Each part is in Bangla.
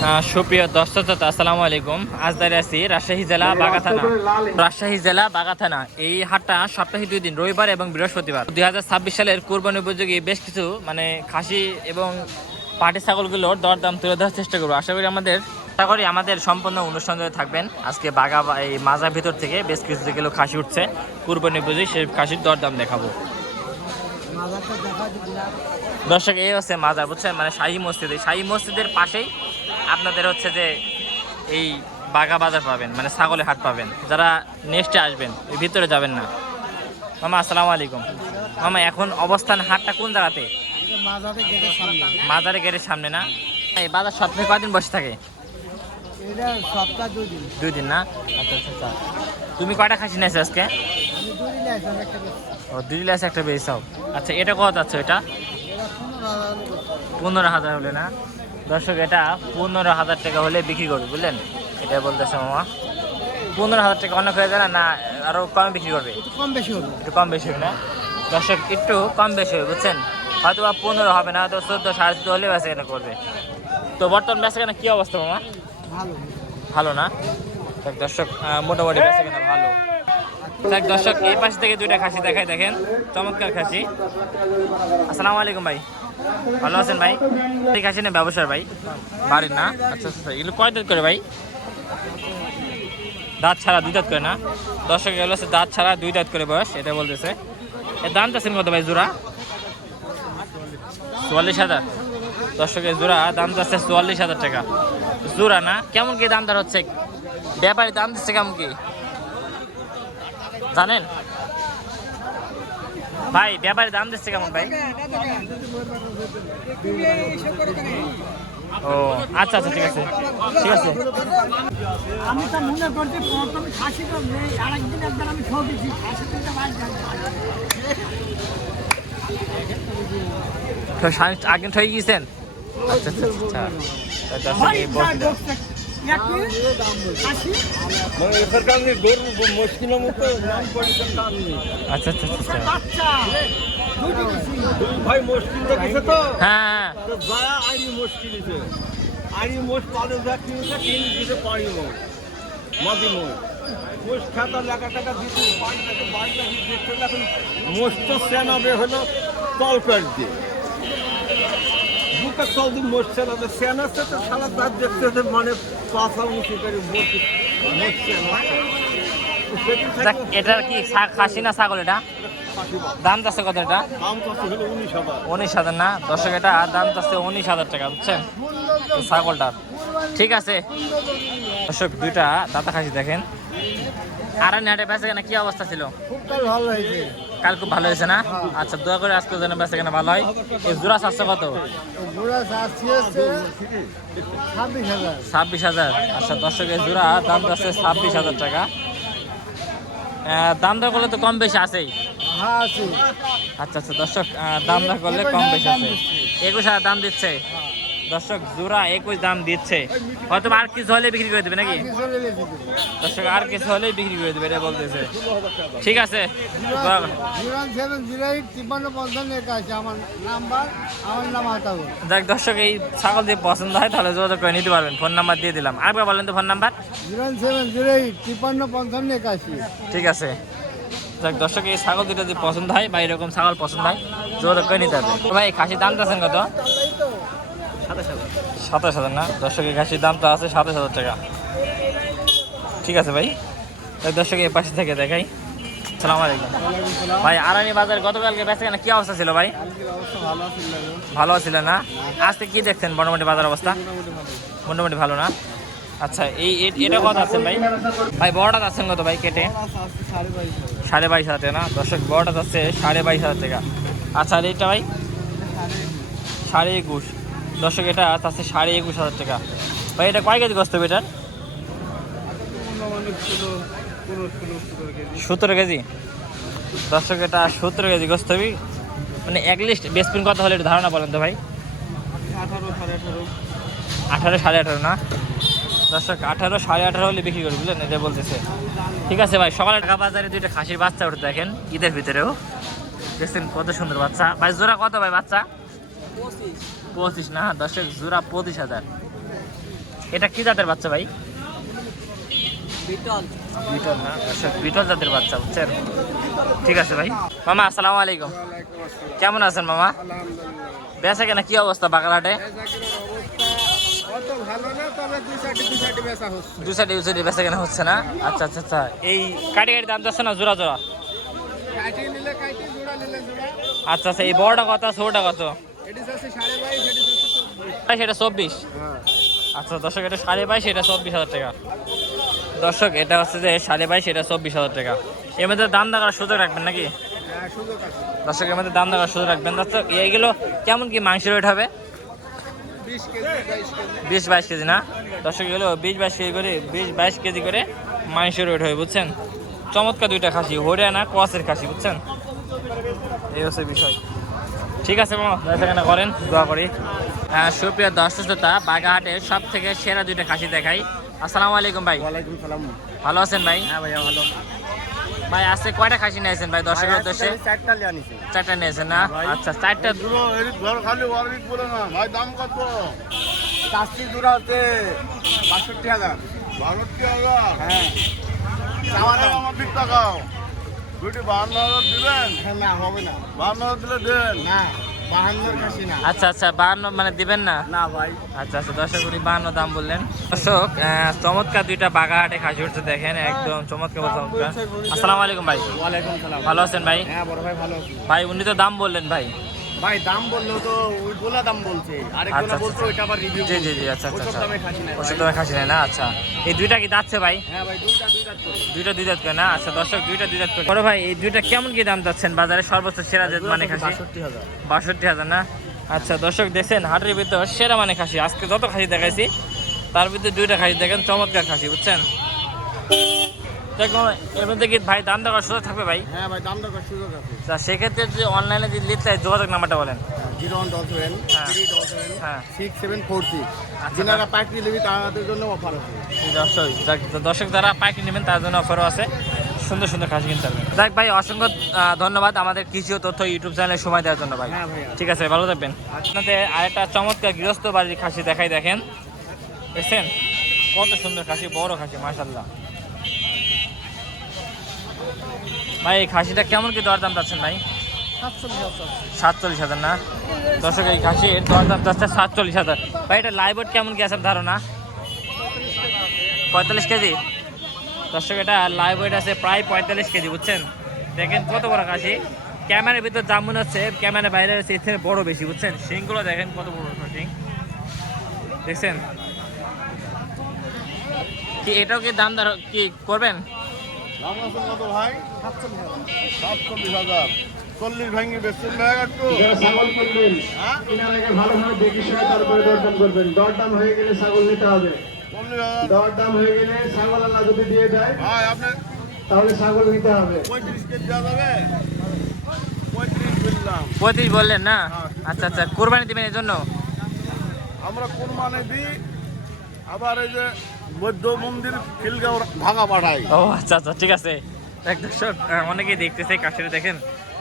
সুপ্রিয় দর্শক শ্রোতা, আসসালামু আলাইকুম। আজ দাঁড়িয়ে আছি রাজশাহী জেলা বাগা থানা। রাজশাহী জেলা বাগা থানা। এই হাটটা সপ্তাহে 2 দিন, রবিবার এবং বৃহস্পতিবার। 2026 সালের কুরবানি উপযোগী বেশ কিছু খাসি এবং পাটি ছাগলগুলোর দরদাম তুলে ধরার চেষ্টা করবো। আশা করি আমাদের সম্পূর্ণ অনুষ্ঠান ধরে থাকবেন। আজকে এই মাজার ভিতর থেকে বেশ কিছু যেগুলো খাসি উঠছে কুরবানি উপযোগী, সেই খাসির দরদাম দেখাবো। দর্শক, এই হচ্ছে মাজার, বুঝছেন, শাহী মসজিদ। এই শাহী মসজিদের পাশেই আপনাদের হচ্ছে যে এই বাগা বাজার পাবেন, ছাগলের হাট পাবেন। যারা নেক্সটে আসবেন ওই ভিতরে যাবেন না। মামা আসসালামু আলাইকুম। মামা, এখন অবস্থান হাটটা কোন জায়গাতে? মাজারে গেটের সামনে না? এই বাজার সপ্তাহে কয়দিন বসে থাকে? 2 দিন না? আচ্ছা আচ্ছা আচ্ছা। তুমি কয়টা খাসি নিয়েছো আজকে? ও, 2 লাখ একটা বেচাও। আচ্ছা, এটা কত আছে? এটা 15,000 হলে না? দর্শক, এটা 15,000 টাকা হলে বিক্রি করবে, বুঝলেন? এটা বলতেছে মামা। 15,000 টাকা অনেক হয়ে যায় না? আরো কমে বিক্রি করবে? একটু কম বেশি হবে না? দর্শক, একটু কম বেশি হবে, বুঝছেন? হয়তো বা 15 হবে না, হয়তো 14, 14.5 হলে বেচা কেনা করবে। তো বর্তমান বেচা কেনা কি অবস্থা মামা? ভালো না? দর্শক, মোটামুটি বেচা কেনা ভালো। দর্শক, এই পাশ থেকে 2টা খাসি দেখাই, দেখেন, চমৎকার খাসি। আসসালামু আলাইকুম ভাই, ভালো আছেন ভাই? এই খাসি না ব্যবসার ভাই, বাড়ির না? আচ্ছা আচ্ছা। এগুলো কয় দাঁত করে ভাই? দাঁত ছাড়া 2 দাঁত করে না? দর্শক, এগুলো হচ্ছে দাঁত ছাড়া 2 দাঁত করে বয়স, এটা বলতেছে। এর দাম চাচ্ছেন কত ভাই জোড়া? 44,000। দর্শকের জোড়া দাম যাচ্ছে 44,000 টাকা জোড়া না? কেমন কি দাম দর হচ্ছে? ব্যাপারী দাম দিচ্ছে কেমন কি জানেন ভাই? ব্যাপারী দাম দিচ্ছে কেমন ভাই? ও আচ্ছা আচ্ছা, ঠিক আছে ঠিক আছে। আমি তো মনে করছি প্রথমে খাসি তো নেই, আরেকদিন একবার আমি ঠকেছি খাসি কিনতে আগে ঠকে গিয়েছেন? আচ্ছা আচ্ছা আচ্ছা। আচ্ছা আচ্ছা আচ্ছা। ভাই মুশকিল দেখেছে তো? হ্যাঁ, যারা আইনি মুশকিল আছে, আইনি মোষ পালে যা কিনেছে কিনে দিতে পারি মাঝি মোষ খাতা লাগা টাকা দিতে বাড়িটা দেখতে এখন মোষ তো সেনাবে হলো তলপেট দিয়ে বুকের তল দিয়ে মোষ সেনাবে সেনাচ্ছে তো সারা দাঁত দেখতে পাশা মুখি করে মোষ সেনা। এটার কি খাসি না ছাগল? এটা দাম চাচ্ছে কত? এটা 19,000 না? দর্শক, এটা দাম চাচ্ছে 19,000 টাকা, বুঝছেন, ছাগলটার। ঠিক আছে দর্শক, 2টা দাতা খাসি দেখেন। আরানি হাটে বেচা কেনা কি অবস্থা ছিল? কাল খুব ভালো হয়েছে না? আচ্ছা, দোয়া করে আজকে যেন বেচা কেনা ভালো হয়। এই জোড়া চাচ্ছে কত? 26,000। আচ্ছা দর্শক, এই জোড়া দাম চাচ্ছে 26,000 টাকা। দাম দর করলে তো কম বেশি আছেই। আচ্ছা আচ্ছা দর্শক, দাম দর করলে কম বেশি আছে। 21,000 দাম দিচ্ছে দর্শক, জোড়া 21 দাম দিচ্ছে। হয়তো আর কিছু হলে বিক্রি করে দেবে নাকি দর্শক? আর কিছু হলে বিক্রি করে দেবে, এটা বলতেছে। ঠিক আছে, যাক দর্শক, এই ছাগল যদি পছন্দ হয় তাহলে যোগাযোগ করে নিতে পারবেন। ফোন নাম্বার দিয়ে দিলাম, আরেকবার বলেন তো ফোন নাম্বার। 07085 ঠিক আছে। যাক দর্শক, এই ছাগল দুটো যদি পছন্দ হয় বা এরকম ছাগল পছন্দ হয় যোগাযোগ করে নিতে হবে। ভাই, খাসির দাম চাচ্ছেন কত? 27,000 না? দর্শক, এই খাসির দাম তো আছে 27,000 টাকা। ঠিক আছে ভাই। দর্শক, এই পাশে থেকে দেখাই। আসসালামু আলাইকুম ভাই। আরানি বাজার গতকালকে বেচা কেনা কি অবস্থা ছিল ভাই? ভালো ছিল না? আজকে কি দেখছেন মোটামুটি বাজার অবস্থা? মোটামুটি ভালো না? আচ্ছা, এটা কত আছেন ভাই? ভাই বড়টা আছেন কত ভাই কেটে? 22,500 টাকা না? দর্শক, বড়টা আছে 22,500 টাকা। আচ্ছা, আর এইটা ভাই 21,500। দর্শক, এটা আছে 21,500 টাকা। ভাই, এটা কয় কেজি গোস্ত হবে এটার? 17 কেজি। দর্শক, এটা 17 কেজি গোস্ত হবে। একলিস্ট বেসপিন কত হলে একটু ধারণা বলেন তো ভাই? 18, 18.5 না? দর্শক, 18, 18.5 হলে বিক্রি করবে, বুঝলেন, এটা বলতেছে। ঠিক আছে ভাই। সকালে ঢাকা বাজারে 2টা খাসির বাচ্চা উঠে দেখেন, ঈদের ভিতরেও দেখছেন কত সুন্দর বাচ্চা। ভাই জোড়া কত ভাই বাচ্চা? 25 না? দর্শক, জোড়া 25,000। এটা কি জাতের বাচ্চা ভাই? বিটল। বিটল না, বিটল জাতের বাচ্চা, বুঝছেন? ঠিক আছে ভাই। মামা আসসালামু আলাইকুম, কেমন আছেন মামা? বেচা কেনা কি অবস্থা বাগেরহাটে? দু সাইডে বেচা কেনা হচ্ছে না? আচ্ছা আচ্ছা আচ্ছা। এই কাটি কাটি দাম যাচ্ছে না জোড়া জোড়া? আচ্ছা আচ্ছা। এই বড়টা কত, ছোটটা কত? সেটা 24। আচ্ছা দর্শক, এটা 22.5, এটা 24,000 টাকা। দর্শক এটা হচ্ছে যে 22.5, এটা 24,000 টাকা। এর মধ্যে দাম দেওয়ার সুযোগ রাখবেন নাকি? দর্শক এর মধ্যে দাম দেওয়ার সুযোগ রাখবেন। দর্শক এইগুলো কেমন কি মাংসের ওয়েট হবে? 20-22 কেজি না? দর্শক এগুলো 20-22 কেজি করে, 20-22 কেজি করে মাংসের ওয়েট হবে, বুঝছেন? চমৎকার দুইটা খাসি, হরিয়ানা ক্রসের খাসি, বুঝছেন? এই হচ্ছে বিষয়। ঠিক আছে মামা, বেচাকেনা করেন, দোয়া করি। সুপ্রিয় দর্শক শ্রোতা, বাগেরহাটের সব থেকে সেরা দুইটা খাসি দেখাই। আসসালামু আলাইকুম ভাই। ওয়ালাইকুম সালাম। ভালো আছেন ভাই? হ্যাঁ ভাইয়া ভালো। ভাই আজকে কয়টা খাসি নিয়েছেন ভাই দর্শকের উদ্দেশ্যে? 4টা নিয়ে আনিছি। 4টা নিয়েছেন না? আচ্ছা 4টা। খালি ওয়ারিক বলে না ভাই, দাম কত? চাষি জোড়া হচ্ছে 62,000। 62,000? হ্যাঁ। আমার দিক টাকাও দুটি 52,000 দিবেন? না হবে না, 52,000 দিলে দেন না। 52 খাসি না। আচ্ছা আচ্ছা, 52 মানে দিবেন না? না ভাই। আচ্ছা আচ্ছা, দর্শক উনি 52 দাম বললেন। দর্শক চমৎকার দুইটা বাগেরহাটে খাসি উঠছে, দেখেন একদম চমৎকার চমৎকার। আসসালামু আলাইকুম ভাই। ওয়ালাইকুম সালাম। ভালো আছেন ভাই? হ্যাঁ বড় ভাই ভালো আছি। ভাই উনি তো দাম বললেন ভাই। ভাই দাম বললো তো ওই গোলা দাম বলছে, আরেকজনা বলছে ওইটা আবার রিভিউ। জি জি জি, আচ্ছা আচ্ছা ওসব আচ্ছা। দামে খাসি নাই। ওষুধ দামে খাসি নেয় না? আচ্ছা, এই দুইটা কি দাচ্ছে ভাই? হ্যাঁ ভাই, দুইটা করে। দুইটা দুই দাঁত করে না? আচ্ছা দর্শক, দুইটা দুই দাঁত করে। বড় ভাই এই দুইটা কেমন কি দাম যাচ্ছেন বাজারে? সর্বোচ্চ সেরা জাত মানে খাসি 62,000। 62,000 না? আচ্ছা দর্শক দেখছেন, হাটের ভিতর সেরা মানে খাসি। আজকে যত খাসি দেখাইছি তার ভিতরে দুইটা খাসি দেখেন, চমৎকার খাসি, বুঝছেন? দেখুন এর মধ্যে কি ভাই দাম দেওয়ার সুযোগ থাকবে ভাই? হ্যাঁ ভাই, দাম দরকার সুযোগ আছে। তা সেক্ষেত্রে যে অনলাইনে যে লিখতে চাই, যোগাযোগ নাম্বারটা বলেন। 0177 হ্যাঁ। 377 হ্যাঁ। 6746। আচ্ছা। যিনারা পাইকারি নেবে তাদের জন্য অফার আছে। দর্শক যারা পাইকারি নেবেন তার জন্য অফারও আছে, সুন্দর সুন্দর খাসি কিনতে পারবেন। যাক ভাই, অসংখ্য ধন্যবাদ আমাদের কৃষি ও তথ্য ইউটিউব চ্যানেলে সময় দেওয়ার জন্য ভাই। হ্যাঁ ভাই। ঠিক আছে, ভালো থাকবেন। আপনাদের আরেকটা চমৎকার গৃহস্থ বাড়ির খাসি দেখাই, দেখেন দেখছেন কত সুন্দর খাসি, বড় খাসি মাশাআল্লাহ। ভাই এই খাসিটা কেমন কি দরদাম চাচ্ছেন ভাই? 47,000 না? দর্শক এই খাসির দরদাম চাচ্ছে 47,000। ভাই এটা লাইভ ওয়েট কেমন কি আছে ধারণা? 45 কেজি। দর্শক এটা লাইভ ওয়েট আছে প্রায় 45 কেজি, বুঝছেন? দেখেন কত বড় খাসি। ক্যামেরার ভিতর দাম মনে হচ্ছে, ক্যামেরার বাইরে হচ্ছে এর থেকে বড় বেশি, বুঝছেন? শিংগুলো দেখেন কত বড় শিং, দেখছেন? কি এটাও কি দাম দর কি করবেন? দাম আছে কত ভাই? 47,000। 40 ভাঙি বেচছেন ভাই একটু? ছাগল কিনবেন, হ্যাঁ? কেনার আগে ভালোভাবে দেখে শুনে তারপরে দরদাম করবেন। দরদাম হয়ে গেলে ছাগল নিতে হবে। 40,000। দরদাম হয়ে গেলে ছাগল আল্লাহ যদি দিয়ে দেয় ভাই আপনি তাহলে ছাগল নিতে হবে। 35 কেজি দেওয়া যাবে? 35 বললাম। 35 বললেন না? আচ্ছা আচ্ছা, কোরবানি দিবেন এই জন্য? আমরা কোরবানি দিই, আবার এই যে বৌদ্ধ মন্দির খিলগাঁও ভাঙা পাঠাই। ও আচ্ছা আচ্ছা, ঠিক আছে। দেখ দর্শক অনেকেই দেখতেছে খাসিটা, দেখেন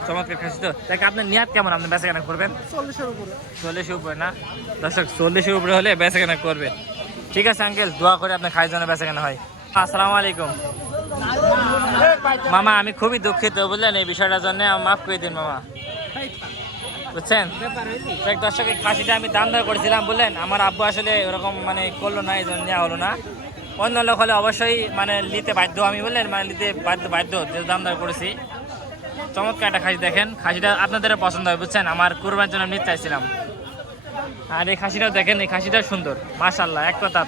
চমৎকার খাসি। তো দেখ আপনার নিয়াত কেমন, আপনি বেচা কেনা করবেন? 40-এর উপরে। 40-এর উপরে না? দর্শক 40-এর উপরে হলে বেচা কেনা করবে। ঠিক আছে আঙ্কেল, দোয়া করে আপনার খাই জন্য বেচা কেনা হয়। আসসালামু আলাইকুম মামা, আমি খুবই দুঃখিত বুঝলেন এই বিষয়টার জন্য, মাফ করে দিন মামা, বুঝছেন? দেখ দর্শক এই খাসিটা আমি দাম দর করেছিলাম বললেন, আমার আব্বু আসলে ওরকম মানে করলো না, এই জন্য নেওয়া হলো না। অন্য লোক হলে অবশ্যই মানে নিতে বাধ্য আমি, বললেন মানে নিতে বাধ্য যে দাম দর করেছি। চমৎকার একটা খাসি, দেখেন খাসিটা আপনাদের পছন্দ হবে, বুঝছেন? আমার কুরবানির জন্য নিতে চাইছিলাম। আর এই খাসিটাও দেখেন, এই খাসিটাও সুন্দর মাশাআল্লাহ, এক কথা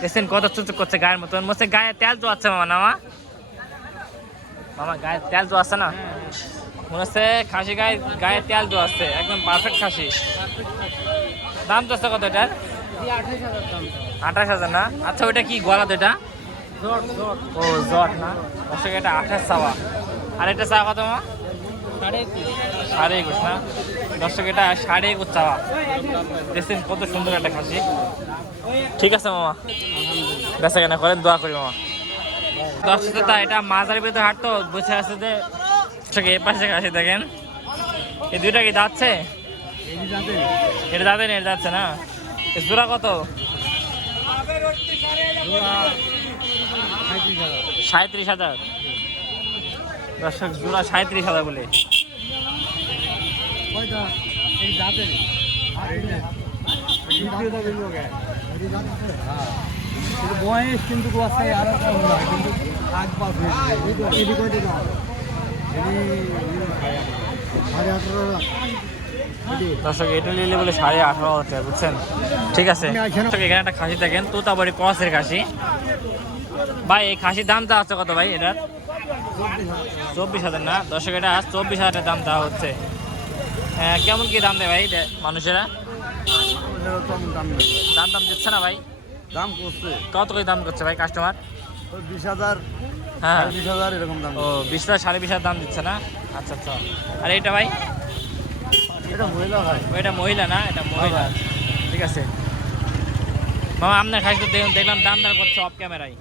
দেখছেন কত চুচুক করছে, গায়ের মতন মনে হচ্ছে গায়ে তেল তো আছে মামা। না মামা গায়ে তেল তো আছে না? মনে হচ্ছে খাসি গায়ে তেল তো আছে, একদম পারফেক্ট খাসি। দাম তো কত এটার? 28,000 না? আচ্ছা ওইটা কি গলা তো এটা? ও জট না? দর্শক এটা 28 চাওয়া, আর এটা চাওয়া কত মা? 21.5 না? দর্শক এটা 21.5 চাওয়া। দেখছেন কত সুন্দর একটা খাসি। ঠিক আছে মামা, বেচা কেনা করেন, দোয়া করি মামা। দর্শক এটা মাজারের ভিতরে হাট তো বসে আছে যে এ পাশে খাসি দেখেন, এই দুইটা কি যাচ্ছে? এটা যাবে না, এটা যাচ্ছে না? জোড়া কত? 37,000 দর্শক, জোড়া 37,000 বলে। বয়স কিন্তু দর্শক এটা নিলে বলে 18,500 টাকা, বুঝছেন? ঠিক আছে, দর্শক, এখানে একটা খাসি দেখেন, তোতাবাড়ি ক্রসের খাসি। ভাই এই খাসির দাম দেওয়া হচ্ছে কত ভাই এটার? 24,000 না দর্শক, এটা 24,000 দাম দেওয়া হচ্ছে। হ্যাঁ, কেমন কি দাম দেয় ভাই মানুষেরা? দাম দিচ্ছে না ভাই? দাম করছে কত করে দাম করছে ভাই কাস্টমার? 20,000 হ্যাঁ, 20,000 এরকম দাম। ও 20,000 20,500 দাম দিচ্ছে না? আচ্ছা আচ্ছা। আর এটা ভাই? এটা মহিলা হয়। এটা মহিলা না? এটা মহিলা। ঠিক আছে মামা, আপনার খাসি তো দেখলাম দাম দর করছে অফ ক্যামেরায়,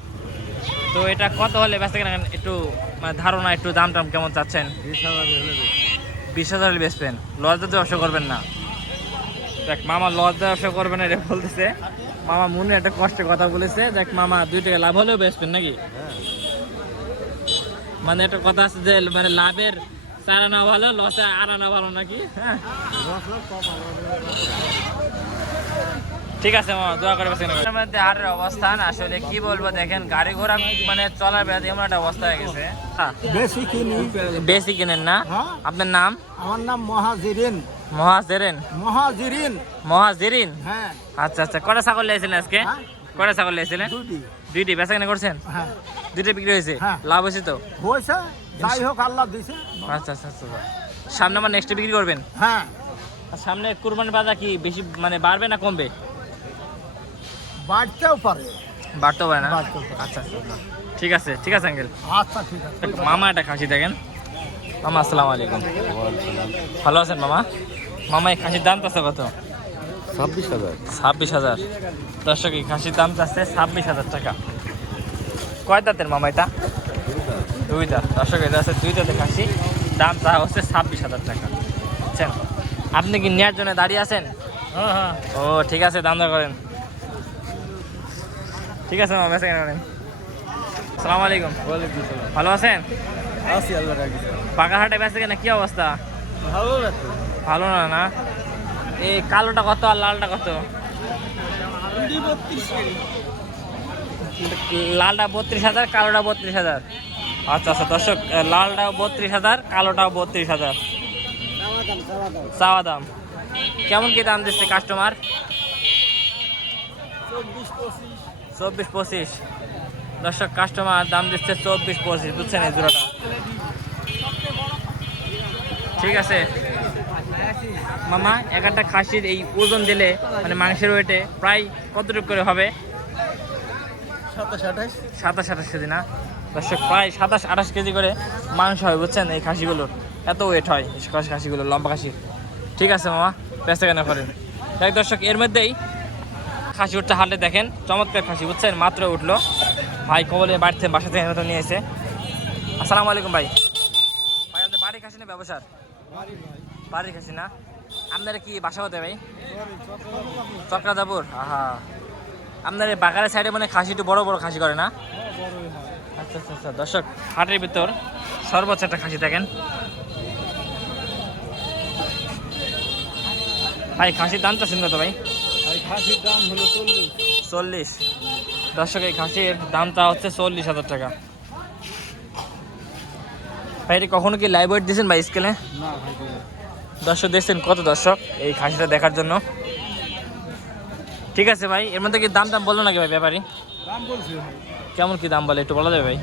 তো এটা কত হলে বেচতে কেনা একটু মানে ধারণা, একটু দাম টাম কেমন চাচ্ছেন? 20,000 20,000 বেচবেন? লজ্জা তো ব্যবসা করবেন না? দেখ মামা, লজ্জা ব্যবসা করবেন না এটা বলতেছে মামা, মনে একটা কষ্টের কথা বলেছে। দেখ মামা, 2 টাকা লাভ হলেও বেচবেন নাকি? মানে একটা কথা আছে যে মানে লাভের 4 আনা ভালো, লসে 8 আনা ভালো নাকি? হ্যাঁ, ঠিক আছে মামা, দোয়া করে বেঁচে নেবেন। মধ্যে হাটের অবস্থান আসলে কি বলবো, দেখেন গাড়ি ঘোড়া মানে চলার বেড়াতে এমন একটা অবস্থা হয়ে গেছে। বেশি কিনি। বেশি কিনেন না? হ্যাঁ। আপনার নাম? আমার নাম মহাজিরিন। মহাজেরেন? মহাজিরিন। মহাজেরিন, হ্যাঁ। আচ্ছা আচ্ছা। কটা ছাগল নিয়েছিলেন আজকে? হ্যাঁ? কটা ছাগল নিয়েছিলেন? 2টি। 2টি বেচা কেনা করছেন? হ্যাঁ। 2টা বিক্রি হয়েছে? হ্যাঁ। লাভ হয়েছে তো? হয়েছে, যাই হোক আল্লাহ দিছে। আচ্ছা আচ্ছা আচ্ছা। সামনে আমার নেক্সট বিক্রি করবেন? হ্যাঁ। আর সামনে কুরবানির বাজার কি বেশি মানে বাড়বে না কমবে? বাড়তেও পারে। বাড়তেও পারে না? বাড়তেও পারে। আচ্ছা আচ্ছা, ঠিক আছে ঠিক আছে আঙ্কেল। আচ্ছা ঠিক আছে। মামা একটা খাসি দেখেন। মামা আসসালামু আলাইকুম। ভালো আছেন মামা? মামা এই খাসির দাম চাচ্ছে কত? 26,000। 26,000 দর্শক, এই খাসির দাম চাচ্ছে 26,000 টাকা। কয় দাঁতের মামা এটা? 2 দাঁত দর্শক, এটা আছে 2 দাঁতের খাসি, দাম চা হচ্ছে 26,000 টাকা, বুঝছেন? আপনি কি নেওয়ার জন্য দাঁড়িয়ে আছেন? ও ঠিক আছে, দাম দর করেন। ঠিক আছে মামা, বেঁচে কেন করেন। আসসালামু আলাইকুম। ভালো আছেন? আছি আল্লাহ রাখি। বাগারহাটে বেঁচে কেনা কি অবস্থা? ভালো লাগছে। ভালো না না? এই কালোটা কত আর লালটা কত? লালটা 32,000, কালোটা 32,000। আচ্ছা আচ্ছা দর্শক, লালটাও 32,000, কালোটাও 32,000 চাওয়া দাম। কেমন কি দাম দিচ্ছে কাস্টমার? 24-25 দর্শক, কাস্টমার দাম দিচ্ছে 24-25, বুঝছেন এই জোড়াটা? ঠিক আছে মামা, একটা খাসির এই ওজন দিলে মানে মাংসের ওয়েটে প্রায় কতটুকু করে হবে? 27-28 কেজি না দর্শক? প্রায় 27-28 কেজি করে মাংস হয়, বুঝছেন এই খাসিগুলোর? এত ওয়েট হয় এই খাসিগুলোর, লম্বা খাসি। ঠিক আছে মামা, বেঁচে কেন করেন। দেখ দর্শক, এর মধ্যেই খাসি উঠছে হাটে, দেখেন চমৎকার খাসি, বুঝছেন? মাত্র উঠলো ভাই, কবলে বাড়িতে বাসা থেকে নতুন নিয়ে এসে। আসসালামু আলাইকুম ভাই। ভাই আপনার বাড়ির খাসি না ব্যবসার? বাড়ির খাসি না? আপনারা কি বাসা হতে ভাই? চক্রাদাপুর। আহা, আপনার এই বাগানের সাইডে মানে খাসি একটু বড় বড় খাসি করে না? আচ্ছা আচ্ছা আচ্ছা দর্শক, হাটের ভিতর সর্বোচ্চ একটা খাসি দেখেন ভাই। খাসির দাম চাচ্ছেন কত ভাই? খাসির দাম হলো 40। দর্শক, এই খাসির দামটা হচ্ছে 40,000 টাকা। ভাই এটা কখনো কি লাইভ ওয়েট দিয়েছেন ভাই স্কেলে? না ভাই। দর্শক দেখছেন কত দর্শক এই খাসিটা দেখার জন্য? ঠিক আছে ভাই, এর মধ্যে কি দাম বললো নাকি ভাই ব্যাপারী? দাম বলছে ভাই। কেমন কি দাম বলে একটু বলা যাবে ভাই?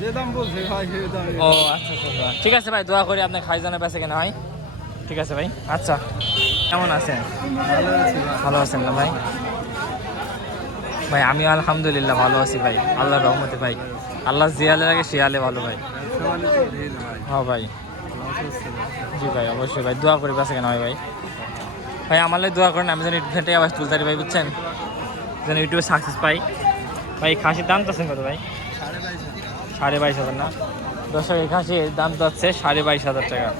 যে দাম বলছে ভাই সেই দাম। ও আচ্ছা আচ্ছা, ঠিক আছে ভাই, দোয়া করি আপনার খাইজানের বেঁচে কেনা হয়। ঠিক আছে ভাই। আচ্ছা, কেমন আছেন? ভালো আছি ভাই। ভালো আছেন না ভাই? ভাই আমি আলহামদুলিল্লাহ ভালো আছি ভাই, আল্লাহর রহমতে ভাই। আল্লাহ জিয়ালে লাগে শিয়ালে ভালো ভাই। সবাই তো ভিড় ভাই। হ্যাঁ ভাই, জি ভাই অবশ্যই ভাই, দোয়া করি বেঁচে কেনা হয় ভাই। ভাই আমার লাগে দোয়া করেন, আমি যেন ইউটিউবে আবার তুলতে পারি ভাই, বুঝছেন? যেন ইউটিউবে সাকসেস পাই ভাই। খাসির দাম চাচ্ছেন কত ভাই? 22,500 না দর্শক, এই খাসির দাম যাচ্ছে 22,500 টাকা।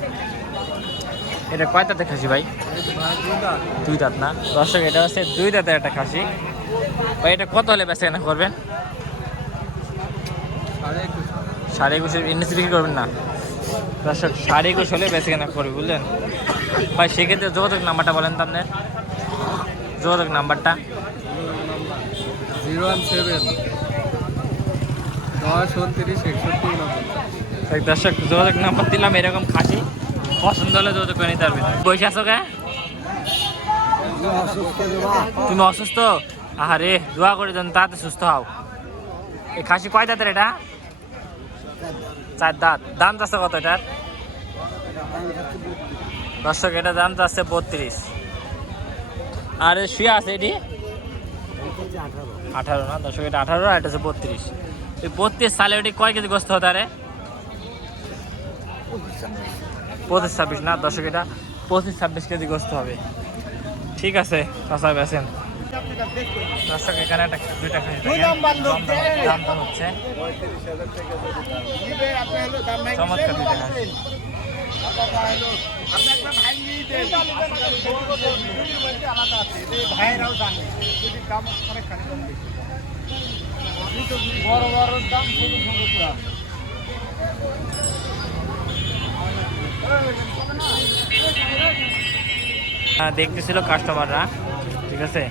এটা কয় দাঁতের খাসি ভাই? 2 দাঁত না দর্শক, এটা হচ্ছে 2 দাঁতের একটা খাসি, ভাই এটা কত হলে বেচা কেনা করবেন? 21.5 নিচে বিক্রি করবেন না দর্শক? 21.5 হলে বেচা কেনা করবে বুঝলেন ভাই। সেক্ষেত্রে যোগাযোগ নাম্বারটা বলেন তো আপনার, যোগাযোগ নাম্বারটা। 017-10-29 দর্শক যোগাযোগ নাম্বার দিলাম, এরকম খাসি পছন্দ হলে যোগাযোগ করে নিতে পারবেন। বসে আছো কে? তুমি অসুস্থ? আরে দোয়া করে দেন তাতে সুস্থ হও। এই খাসি কয় দাঁতের এটা? 4 দাঁত। দাম চাচ্ছে কত এটার? দর্শক এটা দাম চাচ্ছে 32। আর শুয়ে আছে এটি 18 না দর্শক? এটা 18 আর এটা হচ্ছে 32। এই 32 সালে ওটি কয় কেজি গোস্ত হতে পারে? 25-26 না দর্শক? এটা 25-26 কেজি গোস্ত হবে। ঠিক আছে চাচা বেছেন। দর্শক এখানে একটা দুইটা খাসি দাম দাম হচ্ছে চমৎকার দুইটা খাসি। বড় বড় দাম ছোট ছোট দাম। দেখতেছিল কাস্টমাররা, ঠিক আছে?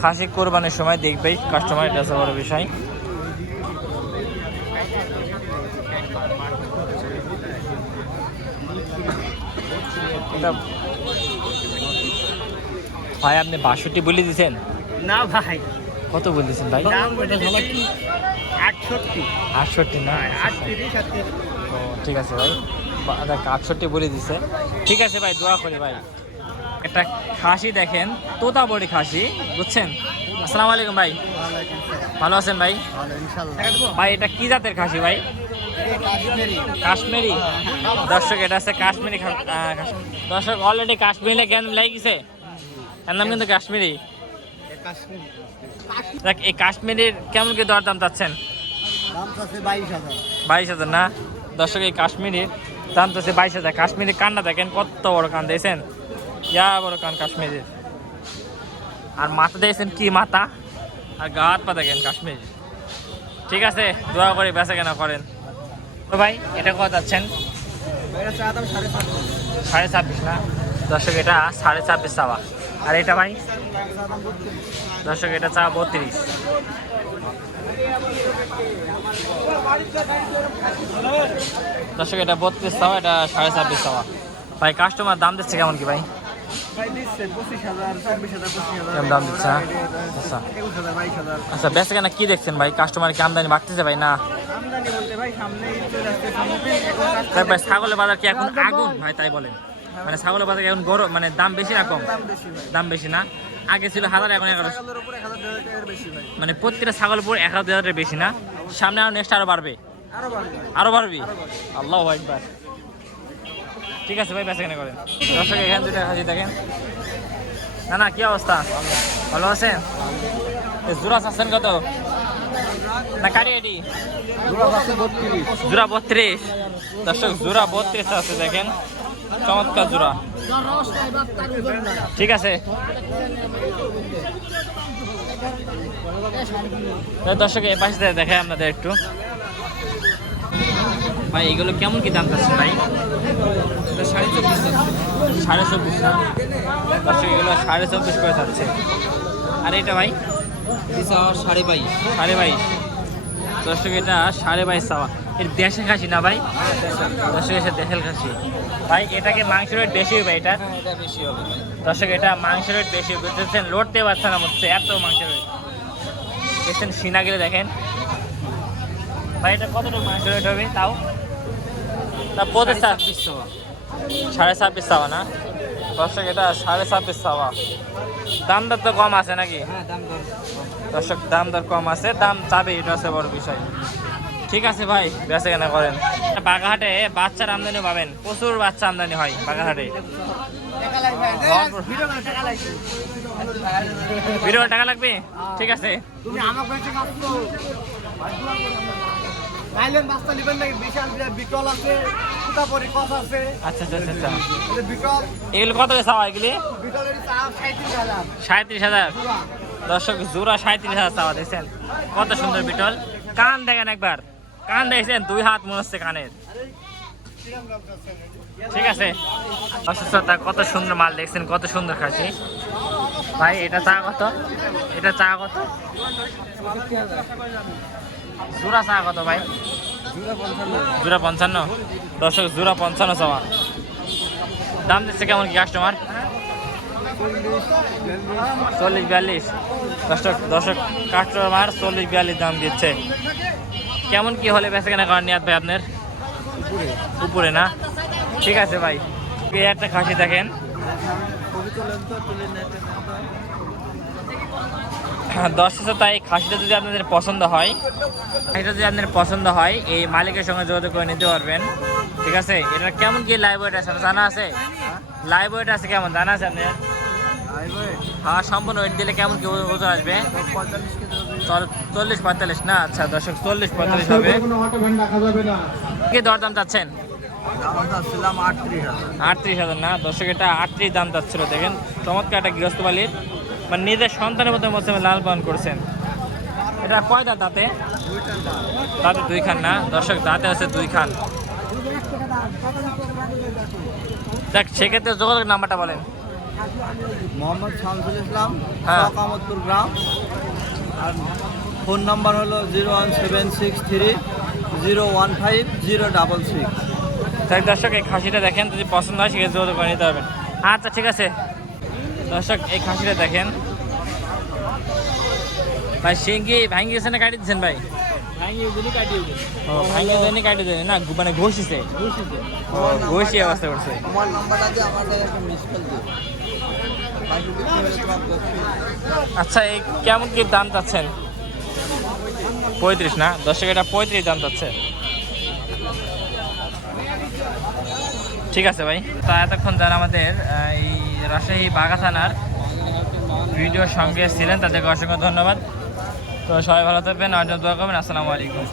খাসি কোরবানির সময় দেখবেই কাস্টমার, এটা হচ্ছে বড় বিষয়। ভাই আপনি 62 বলে দিয়েছেন? না ভাই, কত বলতেছেন ভাই? দাম ওটা হলো কি 68। 68 না? 38 ও ঠিক আছে ভাই, 68 বলে দিছে। ঠিক আছে ভাই, দোয়া করি ভাই। একটা খাসি দেখেন, তোতা বড়ি খাসি, বুঝছেন? আসসালামু আলাইকুম ভাই, ভালো আছেন ভাই? ভাই এটা কি জাতের খাসি ভাই? কাশ্মীরি। দর্শক এটা আছে কাশ্মীরি দর্শক, অলরেডি কাশ্মীরি জ্ঞান লাগিয়েছে, এর নাম কিন্তু কাশ্মীরি। দেখ এই কাশ্মীরির কেমন কি দর দাম চাচ্ছেন? 22,000 না দর্শক? এই কাশ্মীরির দাম চাচ্ছে 22,000। কাশ্মীরির কানটা দেখেন কত বড় কান দিয়েছেন, ইয়া বড় কান কাশ্মীরির। আর মাথা দিয়েছেন কি মাথা, আর গা হাত পা দেখেন কাশ্মীরি। ঠিক আছে, দোয়া করে বেচা কেনা করেন। তো ভাই এটা কত যাচ্ছেন? 26.5 না দর্শক? এটা 26.5 চাওয়া। আর এটা ভাই দর্শক এটা চা 32। দর্শক এটা 32 চাওয়া, এটা 26.5 চাওয়া। ভাই কাস্টমার দাম দিচ্ছে কেমন কি ভাই? কেমন দাম দিচ্ছে? আচ্ছা আচ্ছা, বেচা কেনা কি দেখছেন ভাই? কাস্টমার কি আমদানি বাড়তেছে ভাই? না ভাই ছাগলের বাজার কি এখন আগুন ভাই, তাই বলেন? মানে ছাগলের বাজার এখন গরম, মানে দাম বেশি না কম? দাম বেশি না? আগে ছিল 1000, এখন 1100। মানে প্রত্যেকটা ছাগল উপর 1,000 বেশি না? সামনে আরো নেক্সট আরো বাড়বে? আরো বাড়বে? আল্লাহু আকবার। ঠিক আছে ভাই, বেচা কেনা করেন। দর্শক এখানে দুইটা খাসি দেখেন। না না কি অবস্থা, ভালো আছেন? জোড়া চাচ্ছেন কত না কাটি? এটি জোড়া 32 দর্শক, জোড়া 32 আছে দেখেন, চমৎকার জোড়া। ঠিক আছে দর্শক, এই পাশে দেখে আপনাদের একটু। ভাই এগুলো কেমন কি দাম চাচ্ছে ভাই? 24.5 না দর্শক? এগুলো 24.5 করে যাচ্ছে। আর এটা ভাই 22.5 দর্শক? এটা 22.5 চাওয়া। এর দেশের খাসি না ভাই? দর্শক এসে দেশের খাসি ভাই। এটাকে মাংস রেট বেশি হবে এটা? বেশি হবে দর্শক, এটা মাংস রেট বেশি, বুঝতেছেন? লড়তে পারছে না হচ্ছে, এত মাংস রেট। দেখছেন সিনা গেলে দেখেন ভাই, এটা কতটুকু মাংস রেট হবে তাও? তা 26 চাওয়া, 26.5 চাওয়া না দর্শক? এটা 26.5 চাওয়া। দাম দর তো কম আছে নাকি? দর্শক দাম দর কম আছে, দাম চাবে, এটা হচ্ছে বড় বিষয়। ঠিক আছে ভাই, বেচা কেনা করেন। বাগাহাটে বাচ্চার আমদানি পাবেন, প্রচুর বাচ্চা আমদানি হয় বাগাহাটে। ভিডিও টাকা লাগবে? ঠিক আছে, নাইলেন বাস্তা নেবেন নাকি বিশাল বিটল আছে কুতাপরি কস আছে আচ্ছা আচ্ছা আচ্ছা আচ্ছা। বিটল এগুলো কত করে চাওয়া এগুলি? বিটলের চাপ 37,000 37,000। দর্শক জোড়া 37,000 চাওয়া, দেখছেন কত সুন্দর বিটল। কান দেখেন একবার, কান দেখছেন 2 হাত মনে হচ্ছে কানের। ঠিক আছে, অসুস্থতা কত সুন্দর মাল দেখছেন, কত সুন্দর খাসি। ভাই এটা চা কত? এটা চা কত? জোড়া চা কত ভাই? জোড়া 55। দর্শক জোড়া 55 চাওয়া। দাম দিচ্ছে কেমন কি কাস্টমার? 40-42। দর্শক কাস্টমার 40-42 দাম দিচ্ছে। কেমন কি হলে বেঁচে কেনা করার নিয়াত ভাই আপনার? উপরে না? ঠিক আছে ভাই, এই একটা খাসি দেখেন। দর্শক তাই খাসিটা যদি আপনাদের পছন্দ হয়, এই মালিকের সঙ্গে যোগাযোগ করে নিতে পারবেন। ঠিক আছে, এটা কেমন কি লাইভ ওয়েট আছে জানা আছে? লাইভ ওয়েট আছে কেমন জানা আছে আপনার? হ্যাঁ, সম্পূর্ণ ওয়েট দিলে কেমন কি ওজন আসবে? 40-45 না? আচ্ছা দর্শক 40-45 হবে। কোনো অটো ভ্যান রাখা যাবে না। কি দরদাম চাচ্ছেন? 38,000। 38,000 না? দর্শক এটা 38 দাম চাচ্ছিল। দেখেন চমৎকার একটা গৃহস্থ বালির, মানে নিজের সন্তানের মতো মৌসুমে লাল পালন করছেন। এটা কয় দাঁত? দাঁতে 2 খান না? দর্শক দাঁতে আছে 2 খান। দেখ সেক্ষেত্রে যোগাযোগ নাম্বারটা বলেন। মোহাম্মদ শামসুল ইসলাম, হ্যাঁ। কামতপুর গ্রাম। আর ফোন নাম্বার হলো 01763 015 066। তাই দর্শক এই খাসিটা দেখেন, যদি পছন্দ হয় সেক্ষেত্রে যোগাযোগ করে নিতে পারবেন। আচ্ছা ঠিক আছে দর্শক, এই খাসিটা দেখেন ভাই। সিঙ্গি ভাঙি গেছে না কাটি দিচ্ছেন ভাই? ও ভাঙিয়ে দেয়নি, কাটি দেয়নি না, মানে ঘষিছে। ও ঘষি অবস্থা করছে। আমার নাম্বারটা দিয়ে আমার একটা মিস কল দিও। আচ্ছা এই কেমন কি দাম চাচ্ছেন? 35 না? দর্শক এটা 35 দাম চাচ্ছে। ঠিক আছে ভাই, তা এতক্ষণ যারা আমাদের এই রাজশাহী বাঘা থানার ভিডিওর সঙ্গে ছিলেন তাদেরকে অসংখ্য ধন্যবাদ। তো সবাই ভালো থাকবেন, আর দোয়া করবেন। আসসালামু আলাইকুম।